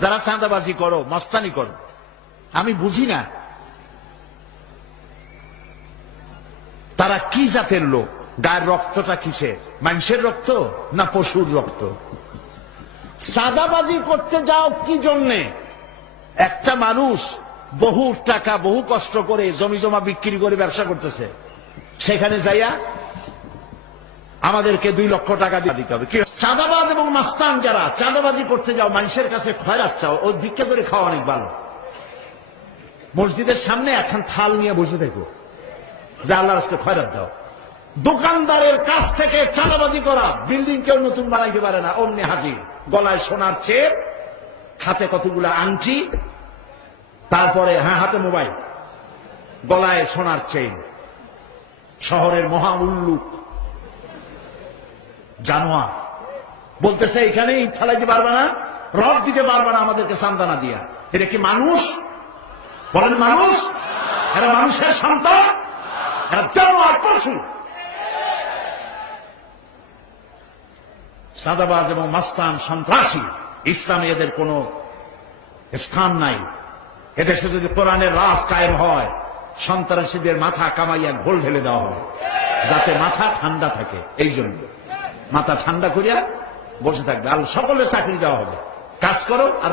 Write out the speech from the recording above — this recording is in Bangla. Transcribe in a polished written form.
যারা চাঁদাবাজি করো, মস্তানি করো, আমি বুঝি না তারা কি জাতের লোক, গায়ের রক্তটা কিসের, মানুষের রক্ত না পশুর রক্ত? চাঁদাবাজি করতে যাও কি জন্যে? একটা মানুষ বহু টাকা বহু কষ্ট করে জমি জমা বিক্রি করে ব্যবসা করতেছে, সেখানে যাইয়া আমাদেরকে 2 লক্ষ টাকা দিতে হবে। চাঁদাবাজ এবং মাস্তান যারা চাঁদাবাজি করতে যাও, মানুষের কাছে খয়রাত চাও, ওই ভিক্ষা করে খাওয়া অনেক ভালো। মসজিদের সামনে এখন থাল নিয়ে বসে থেকো, যা আল্লাহর রাস্তায় খয়রাত দাও। দোকানদারের কাছ থেকে চাঁদাবাজি করা, বিল্ডিং কেউ নতুন বানাইতে পারে না, অমনি হাজির। গলায় সোনার চেন, হাতে কতগুলো আংটি, তারপরে হাতে মোবাইল, গলায় সোনার চেন। শহরের মহা উল্লুক জানোয়ার বলতেছে এখানেই ফেলাইতে পারবে না, রব দিতে পারবে না আমাদেরকে সান্দানা দিয়া। এটা কি মানুষ? বলেন মানুষ? এরা মানুষের সন্তান? এরা জানোয়ার, পশু। চাঁদাবাজ এবং মাস্তান সন্ত্রাসী, ইসলামে এদের কোনো স্থান নাই। এদেশে যদি কোরআনের রাজ কায়েম হয়, সন্ত্রাসীদের মাথা কামাইয়া ঘোল ঢেলে দেওয়া হবে, যাতে মাথা ঠান্ডা থাকে। এই জন্য মাথা ঠান্ডা করিয়া বসে থাকবে, আর সকলের চাকরি দেওয়া হবে, কাজ করো আর